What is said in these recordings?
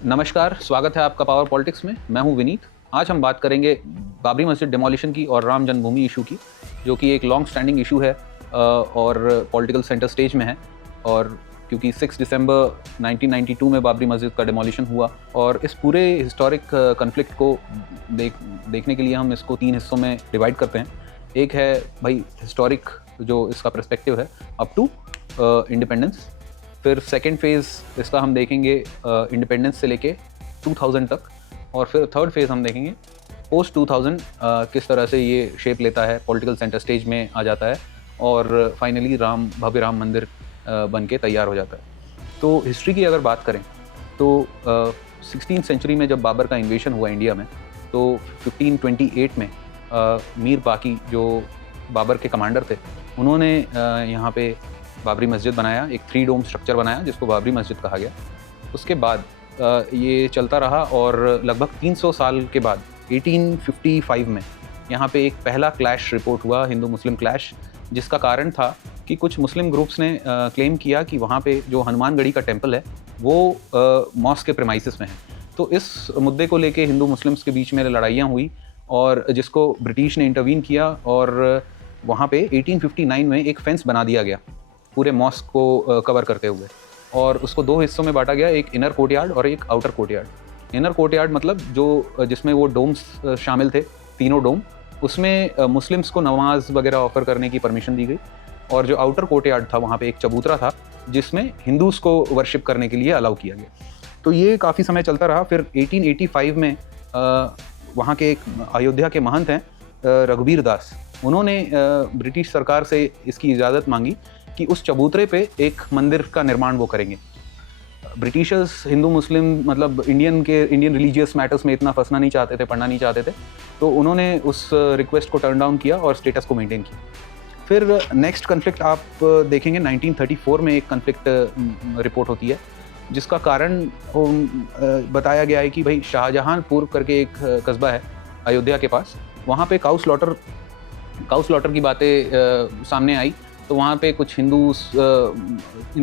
नमस्कार, स्वागत है आपका पावर पॉलिटिक्स में। मैं हूं विनीत। आज हम बात करेंगे बाबरी मस्जिद डिमोलिशन की और राम जन्मभूमि इशू की, जो कि एक लॉन्ग स्टैंडिंग इशू है और पॉलिटिकल सेंटर स्टेज में है। और क्योंकि 6 दिसंबर 1992 में बाबरी मस्जिद का डिमोलिशन हुआ, और इस पूरे हिस्टोरिक कन्फ्लिक्ट को देखने के लिए हम इसको 3 हिस्सों में डिवाइड करते हैं। एक है भाई हिस्टोरिक, जो इसका पर्सपेक्टिव है अप टू इंडिपेंडेंस। फिर सेकेंड फेज़ इसका हम देखेंगे इंडिपेंडेंस से लेके 2000 तक, और फिर थर्ड फेज़ हम देखेंगे पोस्ट 2000 किस तरह से ये शेप लेता है, पॉलिटिकल सेंटर स्टेज में आ जाता है और फाइनली भव्य राम मंदिर बन के तैयार हो जाता है। तो हिस्ट्री की अगर बात करें तो 16th सेंचुरी में जब बाबर का इन्वेशन हुआ इंडिया में, तो 1528 में मीर बाकी जो बाबर के कमांडर थे, उन्होंने यहाँ पे बाबरी मस्जिद बनाया, एक 3 डोम स्ट्रक्चर बनाया जिसको बाबरी मस्जिद कहा गया। उसके बाद ये चलता रहा और लगभग 300 साल के बाद 1855 में यहाँ पे एक पहला क्लैश रिपोर्ट हुआ, हिंदू मुस्लिम क्लैश, जिसका कारण था कि कुछ मुस्लिम ग्रुप्स ने क्लेम किया कि वहाँ पे जो हनुमानगढ़ी का टेम्पल है वो मॉस्क के प्रेमाइसिस में है। तो इस मुद्दे को लेके हिंदू मुस्लिम्स के बीच में लड़ाइयाँ हुई और जिसको ब्रिटिश ने इंटरवीन किया, और वहाँ पे 1859 में एक फेंस बना दिया गया पूरे मॉस्क को कवर करते हुए, और उसको 2 हिस्सों में बांटा गया, एक इनर कोर्टयार्ड और एक आउटर कोर्टयार्ड। इनर कोर्टयार्ड मतलब जो जिसमें वो डोम्स शामिल थे, तीनों डोम, उसमें मुस्लिम्स को नमाज वगैरह ऑफर करने की परमिशन दी गई। और जो आउटर कोर्टयार्ड था, वहाँ पे एक चबूतरा था जिसमें हिंदूज़ को वर्शिप करने के लिए अलाउ किया गया। तो ये काफ़ी समय चलता रहा। फिर 1885 में वहाँ के एक अयोध्या के महंत हैं रघुबीर दास, उन्होंने ब्रिटिश सरकार से इसकी इजाज़त मांगी कि उस चबूतरे पे एक मंदिर का निर्माण वो करेंगे। ब्रिटिशर्स हिंदू मुस्लिम मतलब इंडियन रिलीजियस मैटर्स में इतना फंसना नहीं चाहते थे, पढ़ना नहीं चाहते थे, तो उन्होंने उस रिक्वेस्ट को टर्न डाउन किया और स्टेटस को मेंटेन किया। फिर नेक्स्ट कन्फ्लिक्ट आप देखेंगे 1934 में एक कन्फ्लिक्ट रिपोर्ट होती है, जिसका कारण बताया गया है कि भाई शाहजहांपुर करके एक कस्बा है अयोध्या के पास, वहाँ पे काउ स्लॉटर की बातें सामने आई। तो वहाँ पे कुछ हिंदू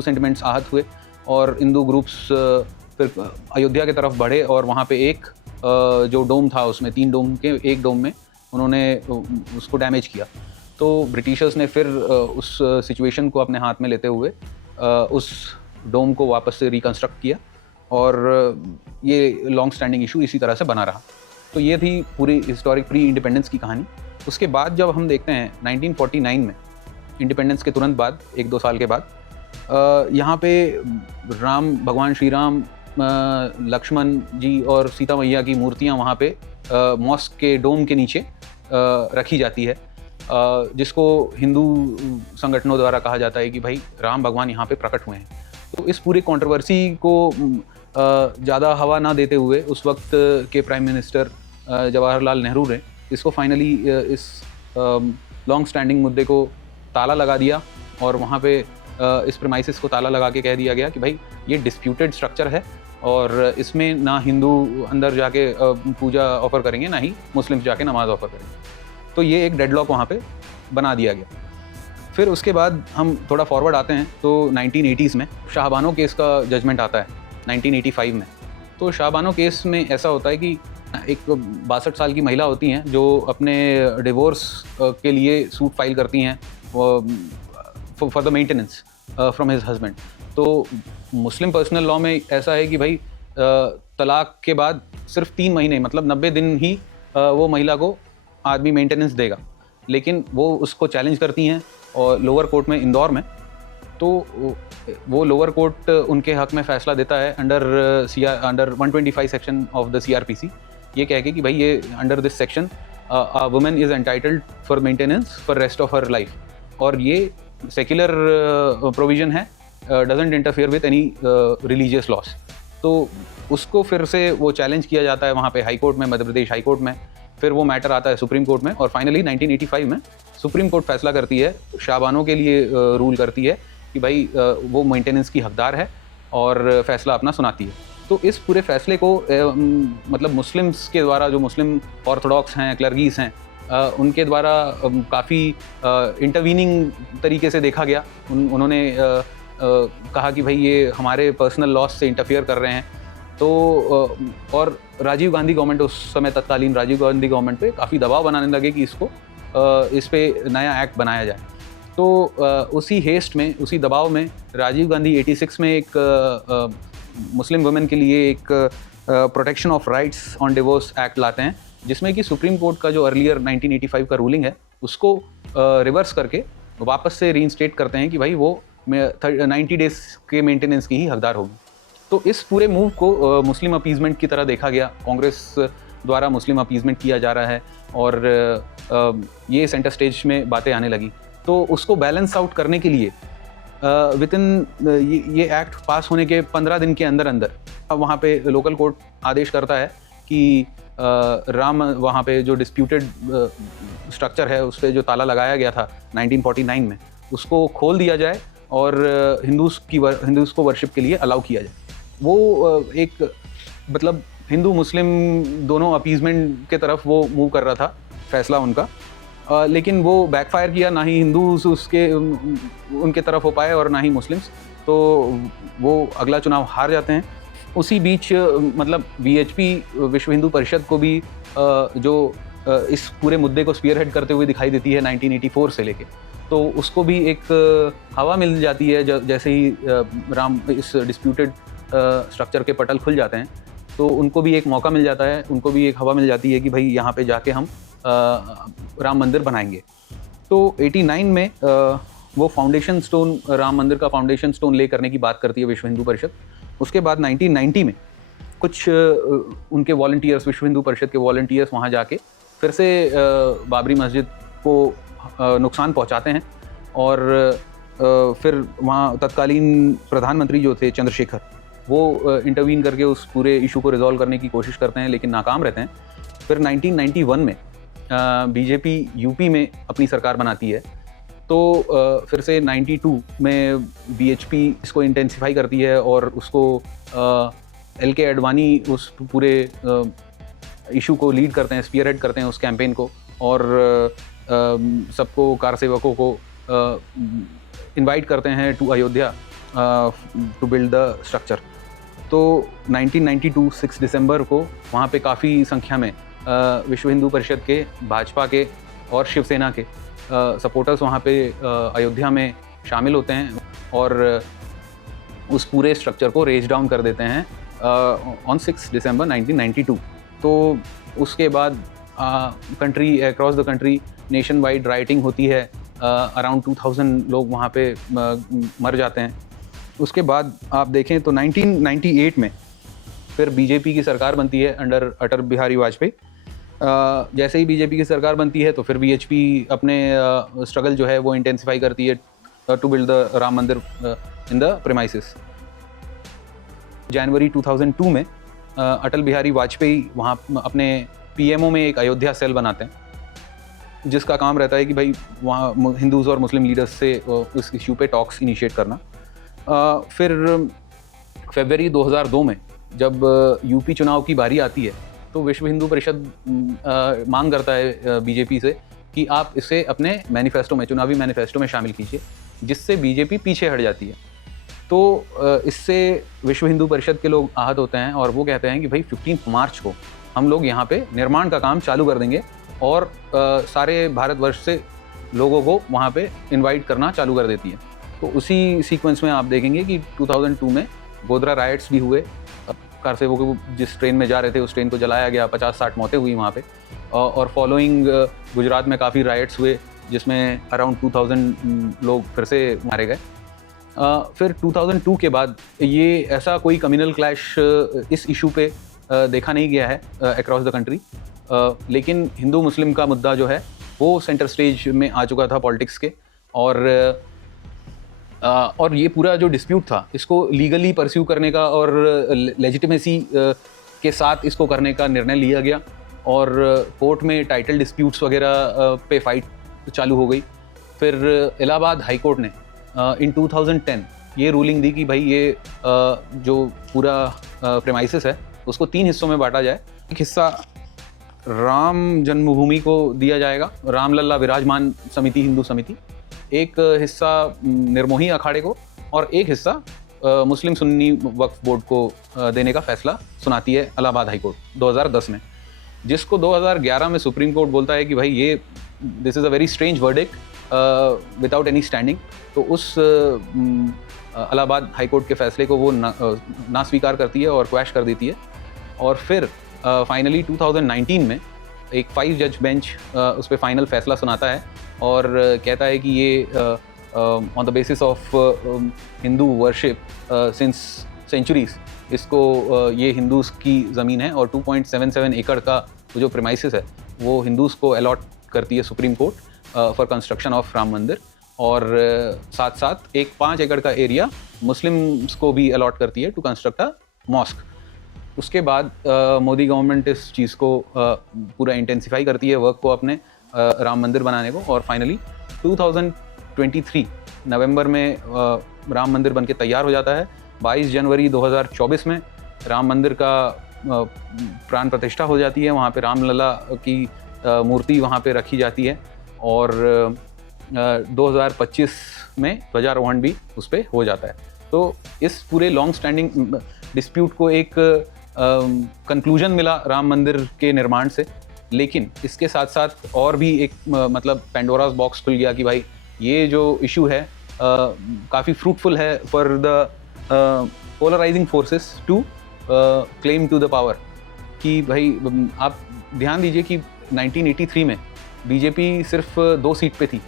सेंटिमेंट्स आहत हुए और हिंदू ग्रुप्स फिर अयोध्या की तरफ बढ़े, और वहाँ पे एक जो डोम था उसमें 3 डोम के एक डोम में उन्होंने उसको डैमेज किया। तो ब्रिटिशर्स ने फिर उस सिचुएशन को अपने हाथ में लेते हुए उस डोम को वापस से रिकन्स्ट्रक्ट किया, और ये लॉन्ग स्टैंडिंग इशू इसी तरह से बना रहा। तो ये थी पूरी हिस्टोरिक प्री इंडिपेंडेंस की कहानी। उसके बाद जब हम देखते हैं 1949 में, इंडिपेंडेंस के तुरंत बाद 1-2 साल के बाद, यहाँ पे भगवान श्री राम, लक्ष्मण जी और सीता मैया की मूर्तियाँ वहाँ पे मॉस्क के डोम के नीचे रखी जाती है, जिसको हिंदू संगठनों द्वारा कहा जाता है कि भाई राम भगवान यहाँ पे प्रकट हुए हैं। तो इस पूरी कंट्रोवर्सी को ज़्यादा हवा ना देते हुए उस वक्त के प्राइम मिनिस्टर जवाहरलाल नेहरू ने इसको फाइनली इस लॉन्ग स्टैंडिंग मुद्दे को ताला लगा दिया, और वहाँ पे इस प्रेमाइसिस को ताला लगा के कह दिया गया कि भाई ये डिस्प्यूटेड स्ट्रक्चर है और इसमें ना हिंदू अंदर जाके पूजा ऑफर करेंगे, ना ही मुस्लिम्स जाके नमाज ऑफर करेंगे। तो ये एक डेडलॉक वहाँ पे बना दिया गया। फिर उसके बाद हम थोड़ा फॉरवर्ड आते हैं तो 1980s में शाहबानो केस का जजमेंट आता है 1985 में। तो शाहबानो केस में ऐसा होता है कि एक 62 साल की महिला होती हैं जो अपने डिवोर्स के लिए सूट फाइल करती हैं for the maintenance from his husband. तो मुस्लिम पर्सनल लॉ में ऐसा है कि भाई तलाक के बाद सिर्फ 3 महीने मतलब 90 दिन ही वो महिला को आदमी मेंटेनेंस देगा, लेकिन वो उसको चैलेंज करती हैं और लोअर कोर्ट में, इंदौर में। तो वो लोअर कोर्ट उनके हक में फ़ैसला देता है under 125 section of the CRPC, ये कह के कि भाई ये under this section a woman is entitled for maintenance for rest of her life, और ये सेक्युलर प्रोविजन है, doesn't interfere with any religious loss. तो उसको फिर से वो चैलेंज किया जाता है वहाँ पे हाई कोर्ट में, मध्य प्रदेश हाई कोर्ट में। फिर वो मैटर आता है सुप्रीम कोर्ट में, और फाइनली 1985 में सुप्रीम कोर्ट फैसला करती है, शाहबानो के लिए रूल करती है कि भाई वो मेंटेनेंस की हकदार है, और फैसला अपना सुनाती है। तो इस पूरे फैसले को मतलब मुस्लिम्स के द्वारा, जो मुस्लिम ऑर्थोडॉक्स हैं, क्लर्गीस हैं, उनके द्वारा काफ़ी इंटरवीनिंग तरीके से देखा गया। उन्होंने कहा कि भाई ये हमारे पर्सनल लॉस से इंटरफियर कर रहे हैं, तो और राजीव गांधी गवर्नमेंट, उस समय तत्कालीन राजीव गांधी गवर्नमेंट पे काफ़ी दबाव बनाने लगे कि इसको इस पे नया एक्ट बनाया जाए। तो उसी हेस्ट में, उसी दबाव में राजीव गांधी 86 में एक मुस्लिम वुमेन के लिए एक protection of rights on divorce act लाते हैं, जिसमें कि सुप्रीम कोर्ट का जो अर्लियर 1985 का रूलिंग है उसको रिवर्स करके वापस से रीइंस्टेट करते हैं कि भाई वो 90 डेज के मेंटेनेंस की ही हकदार होगी। तो इस पूरे मूव को मुस्लिम अपीजमेंट की तरह देखा गया, कांग्रेस द्वारा मुस्लिम अपीजमेंट किया जा रहा है और ये सेंटर स्टेज में बातें आने लगी। तो उसको बैलेंस आउट करने के लिए विद इन ये एक्ट पास होने के 15 दिन के अंदर अंदर वहाँ पे लोकल कोर्ट आदेश करता है कि राम वहाँ पे जो डिस्प्यूटेड स्ट्रक्चर है उस पर जो ताला लगाया गया था 1949 में, उसको खोल दिया जाए और हिंदूज़ को वर्शिप के लिए अलाउ किया जाए। वो एक मतलब हिंदू मुस्लिम दोनों अपीजमेंट के तरफ वो मूव कर रहा था फैसला उनका, लेकिन वो बैकफायर किया। ना ही हिंदूज़ उनके तरफ हो पाए और ना ही मुस्लिम्स, तो वो अगला चुनाव हार जाते हैं। उसी बीच मतलब बीएचपी विश्व हिंदू परिषद को भी जो इस पूरे मुद्दे को स्पीयरहेड करते हुए दिखाई देती है 1984 से लेके, तो उसको भी एक हवा मिल जाती है जैसे ही राम इस डिस्प्यूटेड स्ट्रक्चर के पटल खुल जाते हैं, तो उनको भी एक मौका मिल जाता है, उनको भी एक हवा मिल जाती है कि भाई यहाँ पे जाके हम राम मंदिर बनाएंगे। तो 89 में वो फाउंडेशन स्टोन, राम मंदिर का फाउंडेशन स्टोन ले करने की बात करती है विश्व हिंदू परिषद। उसके बाद 1990 में कुछ उनके वॉलंटियर्स, विश्व हिंदू परिषद के वॉलंटियर्स वहाँ जाके फिर से बाबरी मस्जिद को नुकसान पहुँचाते हैं और फिर वहाँ तत्कालीन प्रधानमंत्री जो थे चंद्रशेखर, वो इंटरवीन करके उस पूरे इशू को रिजॉल्व करने की कोशिश करते हैं, लेकिन नाकाम रहते हैं। फिर 1991 में बीजेपी यूपी में अपनी सरकार बनाती है, तो फिर से 92 में बीएचपी इसको इंटेंसिफाई करती है और उसको एल.के. आडवाणी उस पूरे इशू को लीड करते हैं, स्पीयरहेड करते हैं उस कैंपेन को, और सबको, कारसेवकों को इनवाइट करते हैं to Ayodhya to build the structure. तो 1992 6 दिसंबर को वहाँ पे काफ़ी संख्या में विश्व हिंदू परिषद के, भाजपा के और शिवसेना के सपोर्टर्स वहाँ पे अयोध्या में शामिल होते हैं और उस पूरे स्ट्रक्चर को रेज डाउन कर देते हैं ऑन 6 दिसंबर 1992। तो उसके बाद country, across the country nation wide writing होती है, अराउंड 2000 लोग वहाँ पे मर जाते हैं। उसके बाद आप देखें तो 1998 में फिर बीजेपी की सरकार बनती है अंडर अटल बिहारी वाजपेयी। जैसे ही बीजेपी की सरकार बनती है तो फिर बीएचपी अपने स्ट्रगल जो है वो इंटेंसिफाई करती है टू बिल्ड द राम मंदिर इन द प्रेमाइसिस। जनवरी 2002 में अटल बिहारी वाजपेयी वहाँ अपने पीएमओ में एक अयोध्या सेल बनाते हैं, जिसका काम रहता है कि भाई वहाँ हिंदूज़ और मुस्लिम लीडर्स से उस इशू पे टॉक्स इनिशिएट करना। फिर फरवरी 2002 में जब यूपी चुनाव की बारी आती है तो विश्व हिंदू परिषद मांग करता है बीजेपी से कि आप इसे अपने मैनिफेस्टो में, चुनावी मैनिफेस्टो में शामिल कीजिए, जिससे बीजेपी पीछे हट जाती है। तो इससे विश्व हिंदू परिषद के लोग आहत होते हैं और वो कहते हैं कि भाई 15 मार्च को हम लोग यहाँ पे निर्माण का काम चालू कर देंगे और सारे भारतवर्ष से लोगों को वहाँ पे इनवाइट करना चालू कर देती है। तो उसी सीक्वेंस में आप देखेंगे कि 2002 में गोधरा राइट्स भी हुए, कारसेवकों जिस ट्रेन में जा रहे थे उस ट्रेन को जलाया गया, 50-60 मौतें हुई वहाँ पे, और फॉलोइंग गुजरात में काफ़ी राइट्स हुए जिसमें अराउंड 2000 लोग फिर से मारे गए। फिर 2002 के बाद ये ऐसा कोई कम्युनल क्लैश इस इशू पे देखा नहीं गया है अक्रॉस द कंट्री, लेकिन हिंदू मुस्लिम का मुद्दा जो है वो सेंटर स्टेज में आ चुका था पॉलिटिक्स के, और ये पूरा जो डिस्प्यूट था इसको लीगली परस्यू करने का और लेजिटिमेसी के साथ इसको करने का निर्णय लिया गया और कोर्ट में टाइटल डिस्प्यूट्स वगैरह पे फाइट चालू हो गई। फिर इलाहाबाद हाई कोर्ट ने इन 2010 ये रूलिंग दी कि भाई ये जो पूरा प्रेमाइसिस है उसको 3 हिस्सों में बांटा जाए। एक हिस्सा राम जन्मभूमि को दिया जाएगा, रामलला विराजमान समिति, हिंदू समिति, एक हिस्सा निर्मोही अखाड़े को, और एक हिस्सा मुस्लिम सुन्नी वक्फ बोर्ड को देने का फैसला सुनाती है इलाहाबाद हाई कोर्ट 2010 में, जिसको 2011 में सुप्रीम कोर्ट बोलता है कि भाई ये this is a very strange verdict without any standing. तो उस इलाहाबाद हाई कोर्ट के फैसले को वो ना स्वीकार करती है और क्वैश कर देती है। और फिर फाइनली 2019 में एक 5 जज बेंच उस पर फाइनल फैसला सुनाता है और कहता है कि ये on the basis of Hindu worship since centuries, इसको ये हिंदूज़ की ज़मीन है और 2.77 एकड़ का जो प्रेमाइसिस है वो हिंदूज़ को अलॉट करती है supreme court for construction of Ram मंदिर। और साथ साथ एक 5 एकड़ का एरिया मुस्लिम्स को भी अलॉट करती है टू कंस्ट्रक्ट अ मॉस्क। उसके बाद मोदी गवर्नमेंट इस चीज़ को पूरा इंटेंसिफाई करती है वर्क को अपने राम मंदिर बनाने को, और फाइनली 2023 नवंबर में राम मंदिर बनके तैयार हो जाता है। 22 जनवरी 2024 में राम मंदिर का प्राण प्रतिष्ठा हो जाती है। वहाँ पे रामलला की मूर्ति वहाँ पे रखी जाती है और 2025 में ध्वजारोहण भी उस पर हो जाता है। तो इस पूरे लॉन्ग स्टैंडिंग डिस्प्यूट को एक कंक्लूजन मिला राम मंदिर के निर्माण से। लेकिन इसके साथ साथ और भी एक मतलब पेंडोरास बॉक्स खुल गया कि भाई ये जो इशू है काफ़ी फ्रूटफुल है for the polarising forces to claim to the power. कि भाई आप ध्यान दीजिए कि 1983 में बीजेपी सिर्फ 2 सीट पे थी,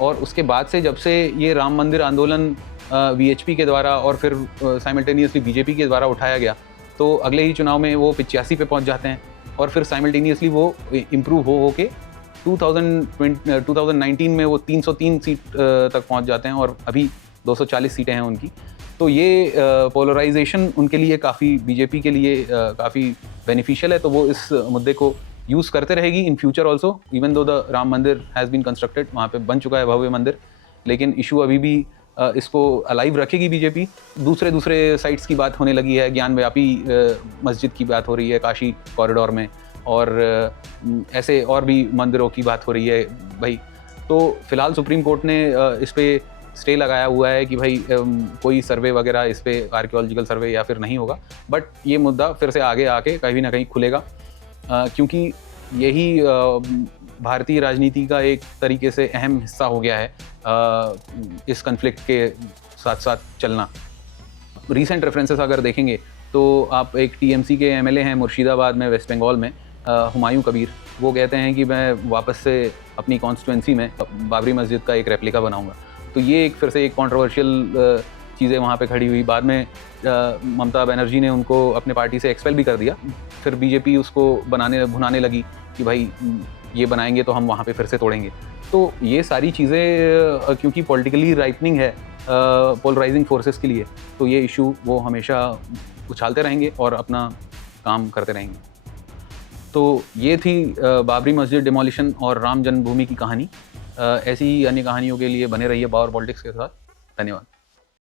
और उसके बाद से जब से ये राम मंदिर आंदोलन वीएचपी के द्वारा और फिर साइमल्टेनियसली बीजेपी के द्वारा उठाया गया, तो अगले ही चुनाव में वो 85 पे पहुंच जाते हैं और फिर साइमल्टेनियसली वो इम्प्रूव हो के 2019 में वो 303 सीट तक पहुंच जाते हैं और अभी 240 सीटें हैं उनकी। तो ये पोलराइजेशन उनके लिए काफ़ी, बीजेपी के लिए काफ़ी बेनिफिशियल है। तो वो इस मुद्दे को यूज़ करते रहेगी in future also, even though the Ram मंदिर हैज़ बीन कंस्ट्रक्टेड, वहाँ पे बन चुका है भव्य मंदिर, लेकिन इशू अभी भी इसको अलाइव रखेगी बीजेपी। दूसरे साइट्स की बात होने लगी है, ज्ञान व्यापी मस्जिद की बात हो रही है काशी कॉरिडोर में, और ऐसे और भी मंदिरों की बात हो रही है भाई। तो फिलहाल सुप्रीम कोर्ट ने इस पर स्टे लगाया हुआ है कि भाई कोई सर्वे वगैरह इस पर आर्कियोलॉजिकल सर्वे या फिर नहीं होगा, बट ये मुद्दा फिर से आगे आके कहीं ना कहीं खुलेगा, क्योंकि यही भारतीय राजनीति का एक तरीके से अहम हिस्सा हो गया है इस कन्फ्लिक्ट के साथ साथ चलना। रीसेंट रेफरेंसेस अगर देखेंगे तो आप एक टीएमसी के एमएलए हैं मुर्शिदाबाद में, वेस्ट बंगाल में, हुमायूं कबीर, वो कहते हैं कि मैं वापस से अपनी कॉन्स्टिट्यूंसी में बाबरी मस्जिद का एक रेप्लिका बनाऊंगा। तो ये एक फिर से एक कंट्रोवर्शियल चीज़ें वहाँ पे खड़ी हुई। बाद में ममता बनर्जी ने उनको अपने पार्टी से एक्सपेल भी कर दिया, फिर बीजेपी उसको भुनाने लगी कि भाई ये बनाएंगे तो हम वहाँ पे फिर से तोड़ेंगे। तो ये सारी चीज़ें क्योंकि पॉलिटिकली राइटनिंग है पोलराइजिंग फोर्सेस के लिए, तो ये इशू वो हमेशा उछालते रहेंगे और अपना काम करते रहेंगे। तो ये थी बाबरी मस्जिद डिमोलिशन और राम जन्मभूमि की कहानी। ऐसी ही अन्य कहानियों के लिए बने रहिए पावर पॉलिटिक्स के साथ। धन्यवाद।